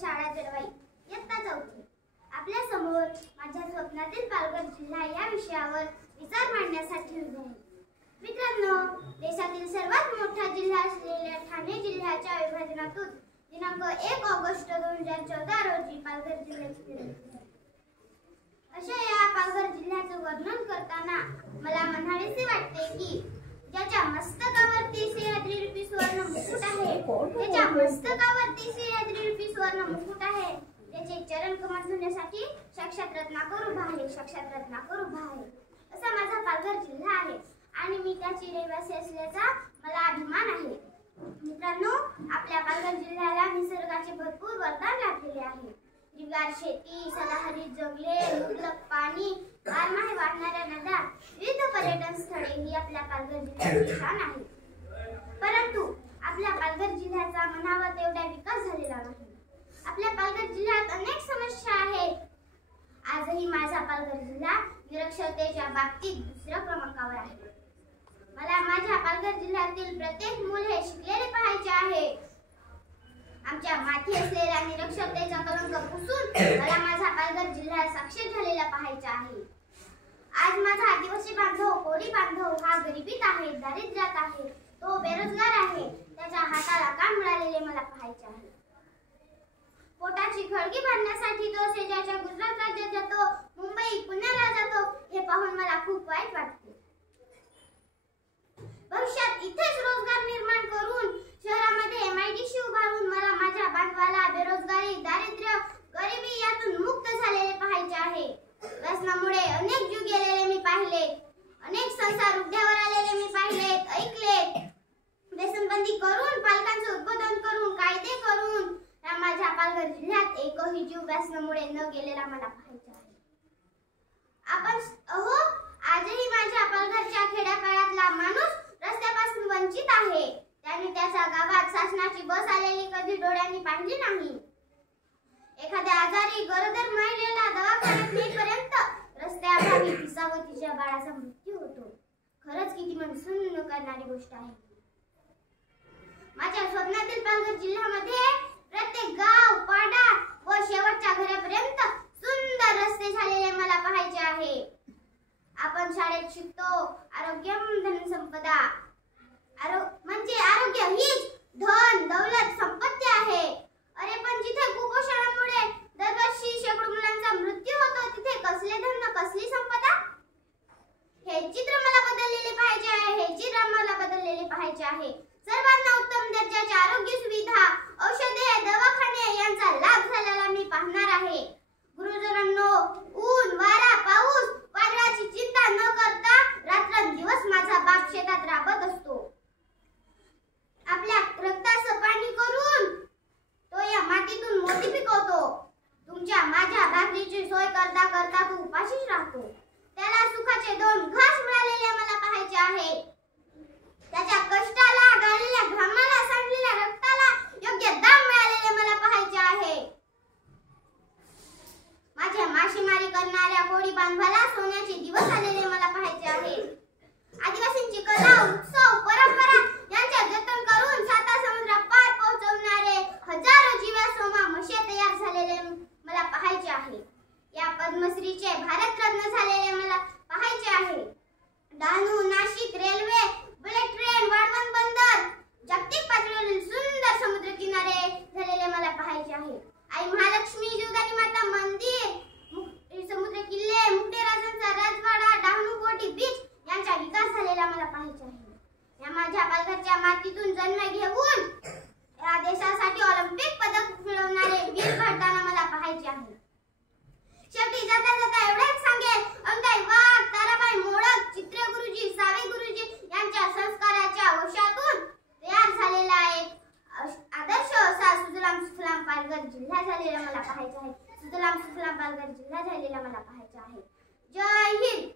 शाळा चढवाई इयत्ता 4थी। आपल्या समोर माझ्या स्वप्नातील पालघर जिल्हा या विषयावर विचार मांडण्यासाठी उभे आहे। मित्रांनो, देशातील सर्वात मोठा जिल्हा असलेल्या ठाणे जिल्ह्याच्या विभाजनातून दिनांक 1 ऑगस्ट 2014 रोजी पालघर जिल्ह्याची निर्मिती झाली। अशा या पालघर जिल्ह्याचं वर्णन करताना मला म्हणावेसे वाटते की ज्याच्या मस्तकावरती सह्याद्री सुवर्ण मुकुट आहे, त्याच्या मस्तकावरती सह्याद्री सुवर्ण मुकुट आहे, त्याचे चरण कमल धुण्यासाठी साक्षात रत्नाकर उभा आहे, साक्षात रत्नाकर उभा आहे। असा माझा पालघर जिल्हा आहे आणि मी त्याची रहिवासी असल्याचा मला अभिमान आहे। मित्रांनो, आपल्या पालघर जिल्ह्याला निसर्गाचे भरपूर वरदान लाभलेले आहे। हिरवीगार शेती, सदाहरित जंगले, मुबलक पाणी, बारमाही वाहणाऱ्या नद्या, विविध पर्यटन स्थळे ही आपल्या पालघर जिल्ह्याची शान आहे। परंतु आपल्या पालघर जिल्ह्याचा म्हणावा तेवढा विकास झालेला नाही। आपल्या पालघर जिल्ह्यात अनेक समस्या आहेत। आजही माझा पालघर जिल्हा निरक्षरतेच्या बाबतीत दुसऱ्या क्रमांकावर आहे। मला माझ्या पालघर जिल्ह्यातील प्रत्येक मूल हे शिकलेले पाहायचे आहे। आमच्या माथी असलेल्या निरक्षरतेचा कलंक पुसून मला माझा पालघर जिल्हा साक्षर झालेला पाहायचा आहे। आज माझा आदिवासी बांधव, कोळी बांधव हा गरिबीत आहे, दारिद्र्यात आहे, तो बेरोजगार आहे, त्याच्या हाताला काम मिळालेले मला पाहायचे आहे। पोटाची खळगी बांधण्यासाठी तो शेजारच्या गुजरात राज्यात जातो, मुंबई, पुण्याला जातो, हे पाहून मला खूप वाईट वाटते। भविष्यात इथेच रोजगार निर्माण करून शहरामध्ये MIDC उभारून मला माझ्या बांधवाला बेरोजगारी, दारिद्र्य, गरिबी यातून मुक्त झालेले पाहायचे आहे। व्यसनामुळे अनेक जीव गेलेले मी पाहिले, अनेक संसार उघड्यावर आलेले मी पाहिलेत, ऐकलेत। व्यसनबंदी करून, पालकांचे उद्बोधन करून, कायदे करून माझ्या पालघर जिल्ह्यात एकही जीव व्यसनामुळे न गेलेला मला पाहायचा आहे। आजही माझ्या पालघरच्या खेड्यापाड्यातला माणूस रस्त्यापासून वंचित आहे। त्याने त्याच्या गावात शासनाची बस आलेली कधी डोळ्यांनी पाहिली नाही। एखाद्या आजारी गरोदर महिलेला दवाखान्यात नेईपर्यंत रस्त्याअभावी तिचा व तिच्या बाळाचा मृत्यू होतो। खरंच किती मन सुन्न करणारी गोष्ट आहे। माझ्या स्वप्नातील पालघर जिल्ह्यामध्ये प्रत्येक गाव, पाडा व शेवटच्या घरापर्यंत सुंदर रस्ते झालेले मला पाहायचे आहे। आपण शाळेत शिकतो, आरोग्यम धनसंपदा, म्हणजे आरोग्य हीच धन, दौलत, संपत्ती आहे। अरे पण जिथे कुपोषणामुळे दरवर्षी शेकडो मुलांचा मृत्यू होतो, तिथे कसले धन, कसली संपदा? हे चित्र मला बदललेले पाहिजे आहे, हे चित्र मला बदललेले पाहिजे आहे। सर्वांना उत्तम दर्जाची आरोग्य सुविधा, औषधे, दवाखाने यांचा लाभ झालेला मी पाहणार आहे। गुरुजनांनो, ऊन, वारा, पाऊस, वादळाची चिंता न करता रात्रंदिवस माझा बाप शेतात राबत असतो। आपल्या रक्ताचं पाणी करून तो या मातीतून मोती पिकवतो। तुमच्या माझ्या भाकरीची सोय करता करता तो उपाशीच राहतो। त्याला सुखाचे 2 घास मिळालेले मला पाहायचे आहे। त्याच्या कष्टाला, गाळलेल्या घामाला, सांडलेल्या रक्ताला योग्य दाम मिळालेले मला पाहायचे आहे। माझ्या मासेमारी करणाऱ्या कोळी बांधवाला सोन्याचे दिवस आलेले मला पाहायचे आहे। आदिवासींची कला, उत्सव, परंपरा यांचे जतन करून साता समुद्र पार पोहोचवणारे हजारो जीवासोमा मशे तयार झालेले मला पाहायचे आहे। या पद्मश्रीचे भारतरत्न झालेले मला पाहायचे आहे। Dahanu, Nashik railway, bullet train, वाळवंट बंदर, जागतिक पातळीवरील सुंदर समुद्र किनारे झालेले मला पाहायचे आहे। आई महालक्ष्मी, जीवदानी माता मंदिर, समुद्र किल्ले, मुक्तेराजांचा राजवाडा, डहाणू कोटी बीच यांचा विकास झालेला मला पाहायचे आहे। या माझ्या पालघरच्या मातीतून जन्म घेऊन या देशासाठी ऑलिम्पिक पदक मिळवणारे वीर घडताना मला पाहायचे आहे। शेवटी जाता जाता एवढेच सांगेन, अंगाई वाघ, ताराबाई मोडक, चित्रे गुरुजी, सावे गुरुजी यांच्या संस्काराच्या वशातून तयार झालेला एक आदर्श असा सुजलाम सुफलाम पालघर जिल्हा झालेला मला पाहायचा आहे। सुजलाम सुफलाम पालघर जिल्हा झालेला मला पाहायचा आहे। जय हिंद।